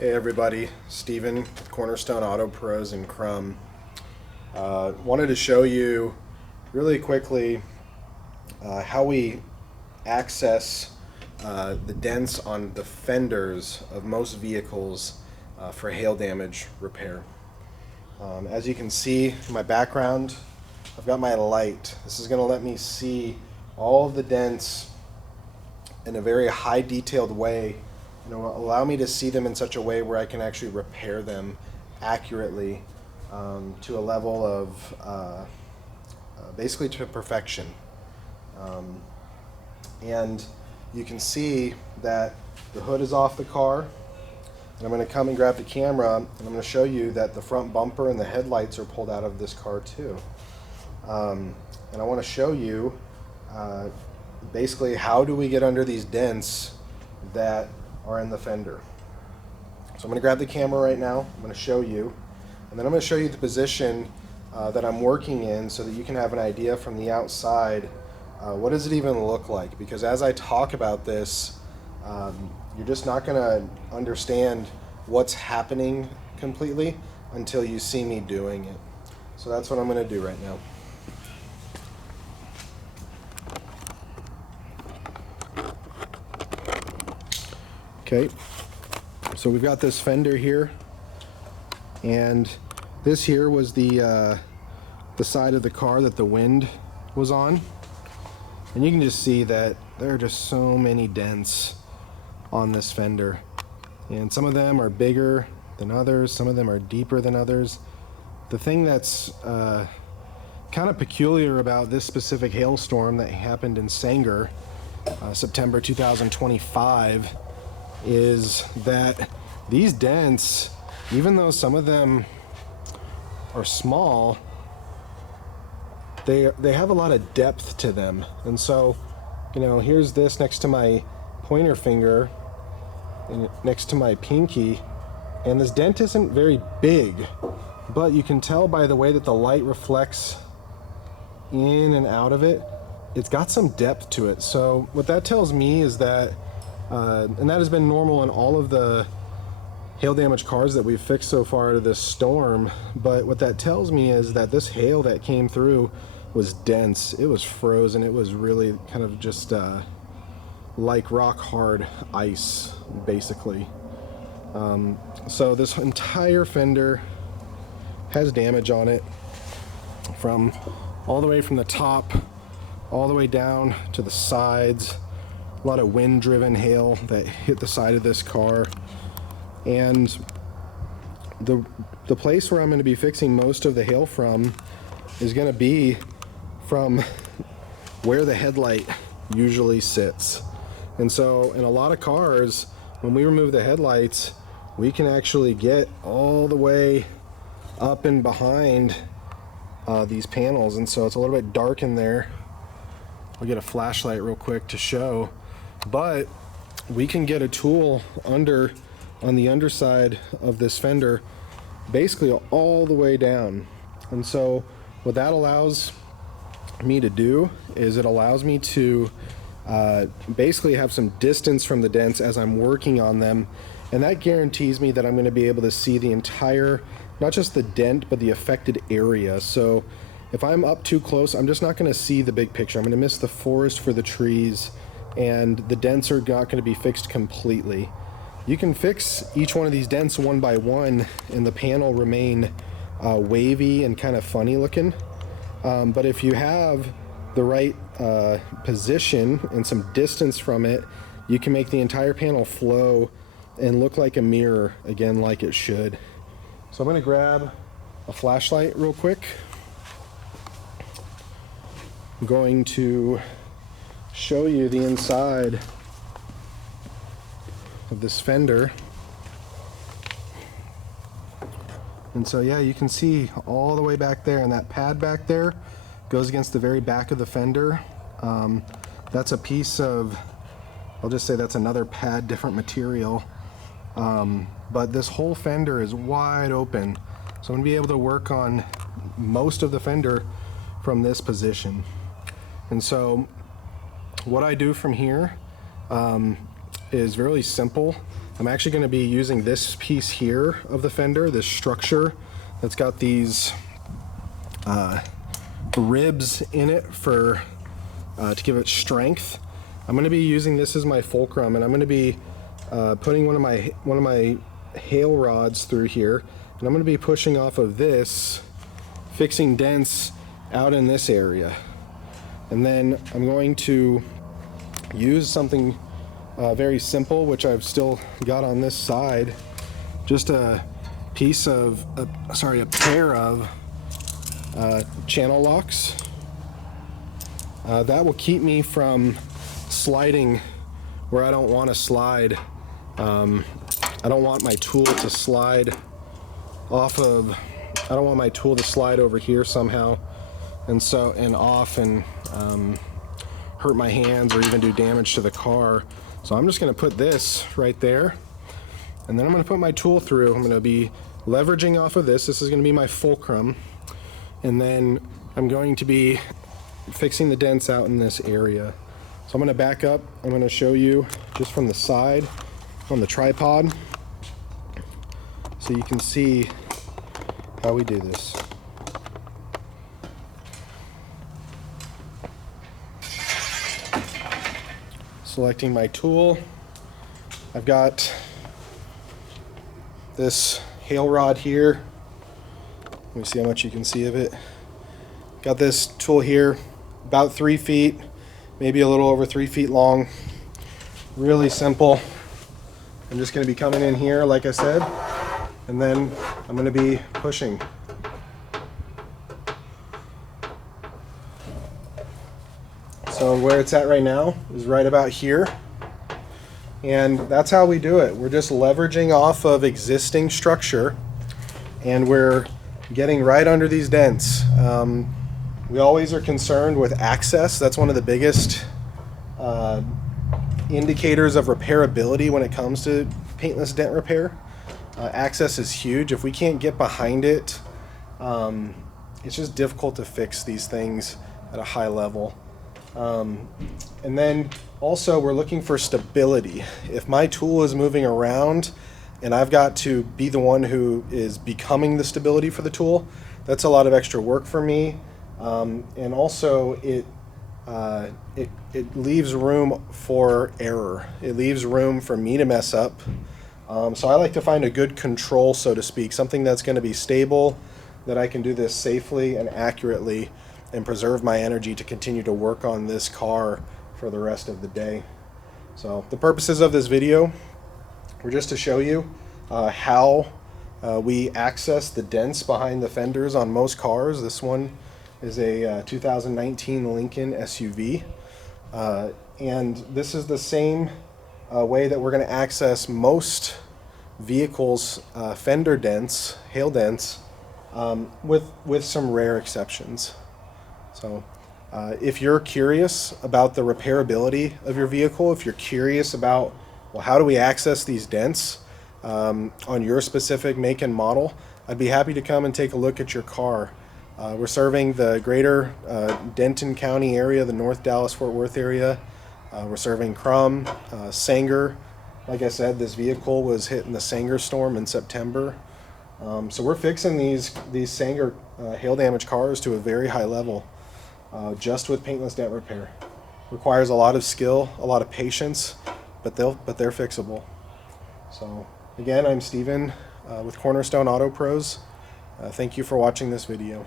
Hey everybody, Steven, Cornerstone Auto Pros in Crum. Wanted to show you really quickly how we access the dents on the fenders of most vehicles for hail damage repair. As you can see in my background, I've got my light. This is going to let me see all of the dents in a very high detailed way. Allow me to see them in such a way where I can actually repair them accurately to a level of basically to perfection. And you can see that the hood is off the car, and I'm going to come and grab the camera and I'm going to show you that the front bumper and the headlights are pulled out of this car too. And I want to show you basically how do we get under these dents that are in the fender. So I'm going to grab the camera right now, I'm going to show you, and then I'm going to show you the position that I'm working in so that you can have an idea from the outside what does it even look like, because as I talk about this you're just not going to understand what's happening completely until you see me doing it. So that's what I'm going to do right now. Okay, so we've got this fender here, and this here was the side of the car that the wind was on, and you can just see that there are just so many dents on this fender, and some of them are bigger than others, some of them are deeper than others. The thing that's kind of peculiar about this specific hailstorm that happened in Sanger, September 2025, is that these dents, even though some of them are small, they have a lot of depth to them. And so, here's this next to my pointer finger and next to my pinky, and this dent isn't very big, but you can tell by the way that the light reflects in and out of it, it's got some depth to it. So what that tells me is that and that has been normal in all of the hail damaged cars that we've fixed so far out of this storm. But what that tells me is that this hail that came through was dense. It was frozen. It was really kind of just like rock hard ice, basically. So this entire fender has damage on it, from all the way from the top all the way down to the sides. A lot of wind-driven hail that hit the side of this car, and the place where I'm going to be fixing most of the hail from is going to be from where the headlight usually sits. And so in a lot of cars, when we remove the headlights, we can actually get all the way up and behind these panels, and so it's a little bit dark in there. I'll get a flashlight real quick to show. But we can get a tool on the underside of this fender basically all the way down. And so what that allows me to do is it allows me to basically have some distance from the dents as I'm working on them, and that guarantees me that I'm going to be able to see the entire, not just the dent, but the affected area. So if I'm up too close, I'm just not going to see the big picture. I'm going to miss the forest for the trees, and the dents are not going to be fixed completely. You can fix each one of these dents one by one and the panel remain wavy and kind of funny looking, but if you have the right position and some distance from it, you can make the entire panel flow and look like a mirror again, like it should. So I'm going to grab a flashlight real quick. I'm going to show you the inside of this fender. And so yeah, you can see all the way back there, and that pad back there goes against the very back of the fender. That's a piece of, I'll just say that's another pad, different material. But this whole fender is wide open, so I'm going to be able to work on most of the fender from this position. And so what I do from here is really simple. I'm actually going to be using this piece here of the fender, this structure that's got these ribs in it for to give it strength. I'm going to be using this as my fulcrum, and I'm going to be putting one of my hail rods through here, and I'm going to be pushing off of this, fixing dents out in this area. And then I'm going to use something very simple, which I've still got on this side, just a pair of channel locks. That will keep me from sliding where I don't want to slide. I don't want my tool to slide I don't want my tool to slide over here somehow and hurt my hands or even do damage to the car. So I'm just going to put this right there, and then I'm going to put my tool through. I'm going to be leveraging off of this. This is going to be my fulcrum, and then I'm going to be fixing the dents out in this area. So I'm going to back up. I'm going to show you just from the side on the tripod so you can see how we do this. Selecting my tool. I've got this hail rod here. Let me see how much you can see of it. Got this tool here, about 3 feet, maybe a little over 3 feet long. Really simple. I'm just going to be coming in here, like I said, and then I'm going to be pushing. So where it's at right now is right about here, and that's how we do it. We're just leveraging off of existing structure, and we're getting right under these dents. We always are concerned with access. That's one of the biggest indicators of repairability when it comes to paintless dent repair. Access is huge. If we can't get behind it, it's just difficult to fix these things at a high level. And then also we're looking for stability. If my tool is moving around and I've got to be the one who is becoming the stability for the tool, that's a lot of extra work for me. And also it leaves room for error. It leaves room for me to mess up. So I like to find a good control, so to speak, something that's going to be stable, that I can do this safely and accurately and preserve my energy to continue to work on this car for the rest of the day. So the purposes of this video were just to show you how we access the dents behind the fenders on most cars. This one is a 2019 Lincoln SUV, and this is the same way that we're going to access most vehicles' fender dents, hail dents, with some rare exceptions. So if you're curious about the repairability of your vehicle, if you're curious about, well, how do we access these dents on your specific make and model, I'd be happy to come and take a look at your car. We're serving the greater Denton County area, the North Dallas-Fort Worth area. We're serving Crum, Sanger. Like I said, this vehicle was hit in the Sanger storm in September. So we're fixing these Sanger hail damage cars to a very high level, just with paintless dent repair. Requires a lot of skill, a lot of patience, but they're fixable. So again, I'm Steven with Cornerstone Auto Pros. Thank you for watching this video.